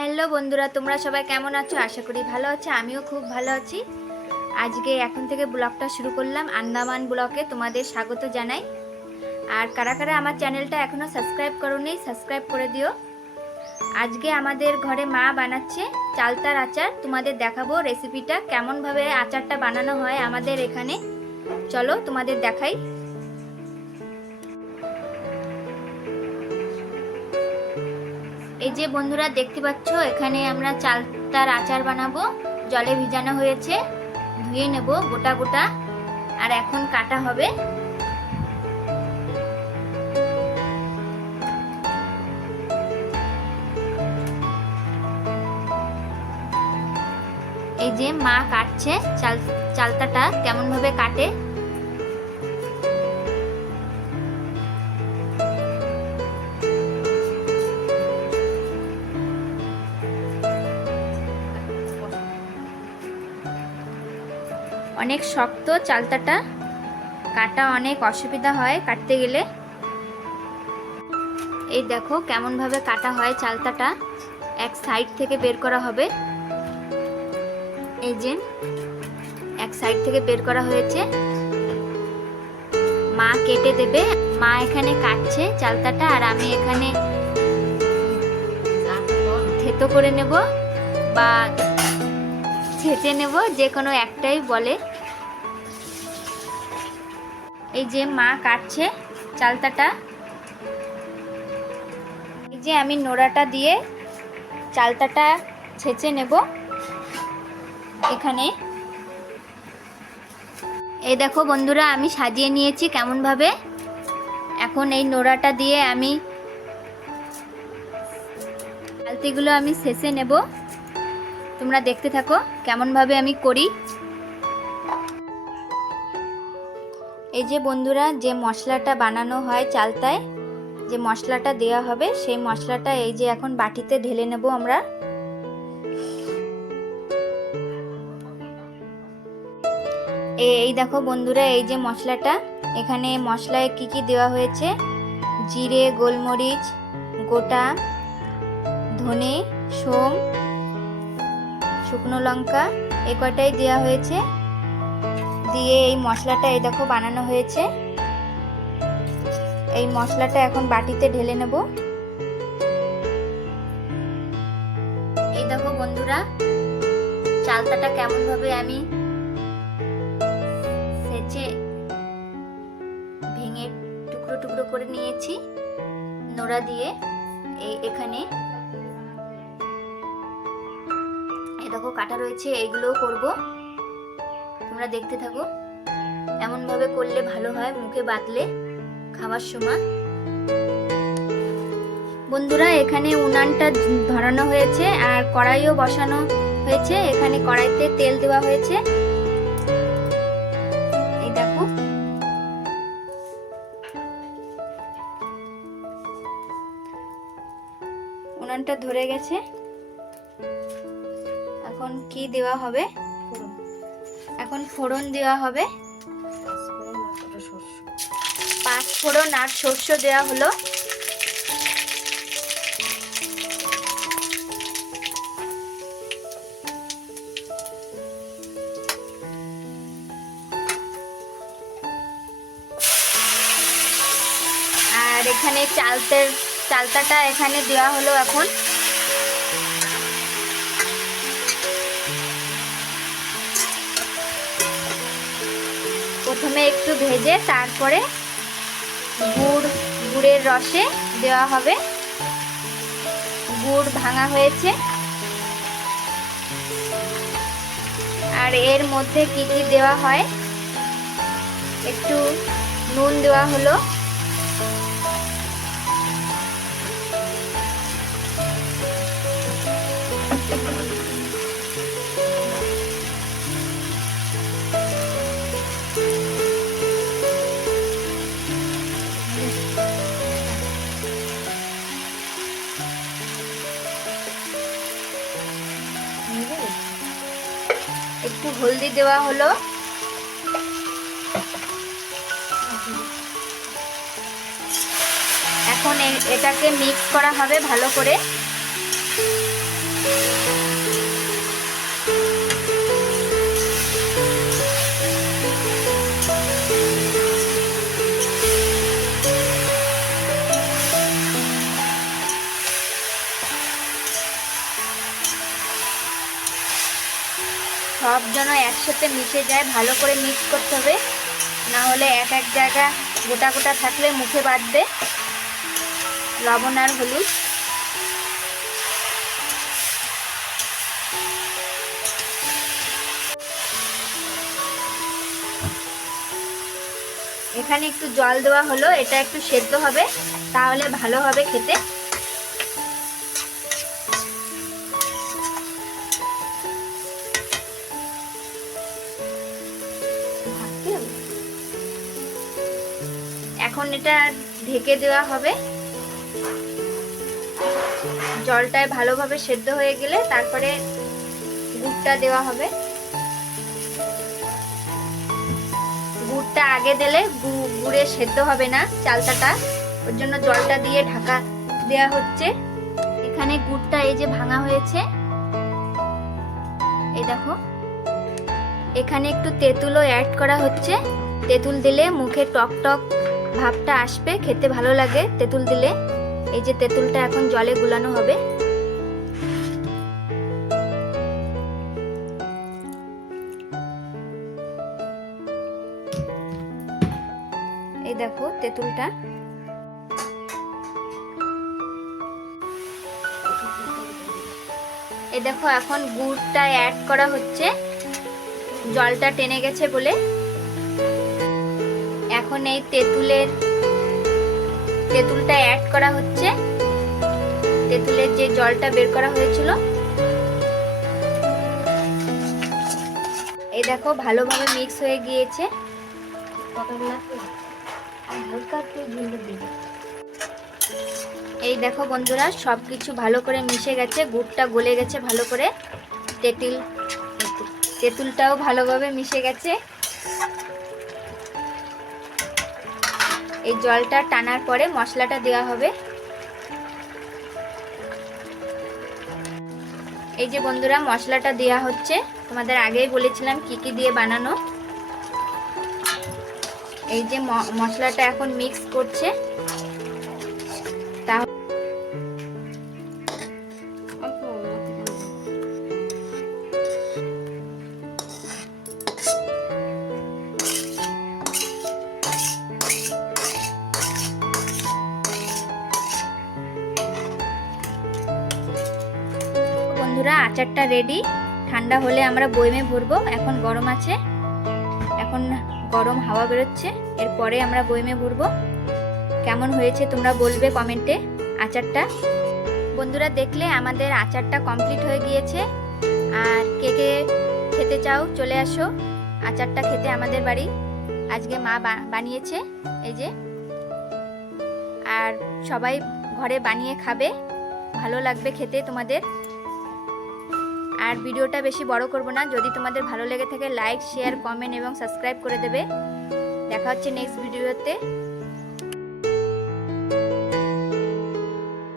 Hello বন্ধুরা, তোমরা সবাই কেমন আছো? আশা করি ভালো আছো, আমিও খুব ভালো আছি। আজকে এখন থেকে ব্লগটা শুরু করলাম, আন্দামান ব্লকে তোমাদের স্বাগত জানাই। আর কারা কারা আমার চ্যানেলটা এখনও সাবস্ক্রাইব করোনি, সাবস্ক্রাইব করে দিও। আজকে আমাদের ঘরে মা বানাচ্ছে চালতার আচার, তোমাদের দেখাবো রেসিপিটা কেমনভাবে আচারটা বানানো হয় আমাদের এখানে। চলো তোমাদের দেখাই। যে বন্ধুরা দেখতে পাচ্ছ, এখানে আমরা চালতার আচার বানাবো। জলে ভিজানো হয়েছে, ধুয়ে নেব গোটা গোটা, আর এখন কাটা হবে। এই যে মা কাটছে, চাল, চালতাটা কেমন ভাবে কাটে? অনেক শক্ত চালতাটা। কাটা অনেক অসুবিধা হয় কাটতে গেলে। এই দেখো কেমনভাবে কাটা হয় চালতাটা। এক সাইড থেকে বের করা হবে। এই যে এক সাইড থেকে বের করা হয়েছে। মা কেটে দেবে। মা এখানে কাটছে চালতাটা আর আমি এখানে থেতো করে নেব বা ছেঁচে নেব, যে কোনো একটাই বলে। এই যে মা কাটছে চালতাটা। এই যে আমি নোড়াটা দিয়ে চালতাটা ছেঁচে নেব এখানে। এই দেখো বন্ধুরা, আমি সাজিয়ে নিয়েছি কেমনভাবে। এখন এই নোড়াটা দিয়ে আমি চালতিগুলো আমি শেষে নেব। তোমরা দেখতে থাকো কেমনভাবে আমি করি। এই যে বন্ধুরা, যে মশলাটা বানানো হয় চালতায়, যে মশলাটা দেওয়া হবে, সেই মশলাটা এই যে এখন বাটিতে ঢেলে নেব আমরা। এই দেখো বন্ধুরা, এই যে মশলাটা, এখানে মশলায় কি কি দেওয়া হয়েছে? জিরে, গোলমরিচ, গোটা, ধনে, সোম শুকনো লঙ্কা এ কটাই দেওয়া হয়েছে। দিয়ে এই মশলাটা এই দেখো বানানো হয়েছে। এই মশলাটা এখন বাটিতে ঢেলে নেব। এই দেখো বন্ধুরা, চালতাটা কেমনভাবে আমি সেচে ভেঙে টুকরো টুকরো করে নিয়েছি, নোড়া দিয়ে এই এখানে এই দেখো কাটা রয়েছে, এইগুলোও করব। তোমরা দেখতে থাকো। এমনভাবে করলে ভালো হয়, মুখে বাতলে খাওয়ার সময়। বন্ধুরা, এখানে উনানটা ধরানো হয়েছে আর কড়াইও বসানো হয়েছে। এখানে কড়াইতে তেল দেওয়া হয়েছে। এই দেখো। উনানটা ধরে গেছে। এখন কি দেওয়া হবে? এখন ফোড়ন দেওয়া হবে। পাঁচ ফোড়ন আর শস্য দেওয়া হলো। আর এখানে চালতের চালতাটা এখানে দেওয়া হলো এখন। প্রথমে একটু ভেজে তারপরে গুড়, গুড়ের রসে দেওয়া হবে। গুড় ভাঙা হয়েছে। আর এর মধ্যে কি কি দেওয়া হয়? একটু নুন দেওয়া হলো। হলদি দেওয়া হলো। এখন এটাকে মিক্স করা হবে ভালো করে। সব যেন একসাথে মিশে যায়, ভালো করে মিক্স করতে হবে। না হলে এক এক জায়গা গোটা গোটা থাকলে মুখে বাঁধবে। লবণ আর হলুদ। এখানে একটু জল দেওয়া হলো, এটা একটু সেদ্ধ হবে, তাহলে ভালো হবে খেতে। এখন এটা ঢেকে দেওয়া হবে। জলটায় ভালোভাবে সেদ্ধ হয়ে গেলে তারপরে গুড়টা দেওয়া হবে। গুড়টা আগে দিলে গুড়ে সেদ্ধ হবে না চালটাটা ওর জন্য জলটা দিয়ে ঢাকা দেয়া হচ্ছে। এখানে গুড়টা এই যে ভাঙা হয়েছে। এই দেখো। এখানে একটু তেঁতুলও অ্যাড করা হচ্ছে। তেঁতুল দিলে মুখে টক টক ভাবটা আসবে, খেতে ভালো লাগে, তেঁতুল দিলে। এই যে তেঁতুলটা এখন জলে গুলানো হবে। এই দেখো তেঁতুলটা। এই দেখো এখন গুড়টা অ্যাড করা হচ্ছে। জলটা টেনে গেছে বলে। এখন এই তেঁতুলের তেঁতুলটা অ্যাড করা হচ্ছে। তেঁতুলের যে জলটা বের করা হয়েছিল। এই দেখো, ভালোভাবে মিক্স হয়ে গিয়েছে। এই দেখো বন্ধুরা সব কিছু ভালো করে মিশে গেছে, গুড়টা গলে গেছে ভালো করে। তেঁতুল, তেঁতুলটাও ভালোভাবে মিশে গেছে। এই জলটা টানার পরে মশলাটা দেওয়া হবে। এই যে বন্ধুরা, মশলাটা দেওয়া হচ্ছে। তোমাদের আগেই বলেছিলাম কি কি দিয়ে বানানো। এই যে মশলাটা এখন মিক্স করছে। বন্ধুরা, আচারটা রেডি ঠান্ডা হলে আমরা বয়মে ভরবো, এখন গরম আছে। এখন গরম হাওয়া বেরোচ্ছে, এরপরে আমরা বয়মে ভরবো। কেমন হয়েছে তোমরা বলবে কমেন্টে আচারটা। বন্ধুরা, দেখলে আমাদের আচারটা কমপ্লিট হয়ে গিয়েছে। আর কে কে খেতে চাও, চলে আসো। আচারটা খেতে আমাদের বাড়ি। আজকে মা বানিয়েছে, এই যে। আর সবাই ঘরে বানিয়ে খাবে। ভালো লাগবে খেতে তোমাদের। আর ভিডিওটা বেশি বড় করব না। যদি তোমাদের ভালো লেগে থাকে লাইক শেয়ার কমেন্ট এবং সাবস্ক্রাইব করে দেবে। দেখা হচ্ছে নেক্সট ভিডিওতে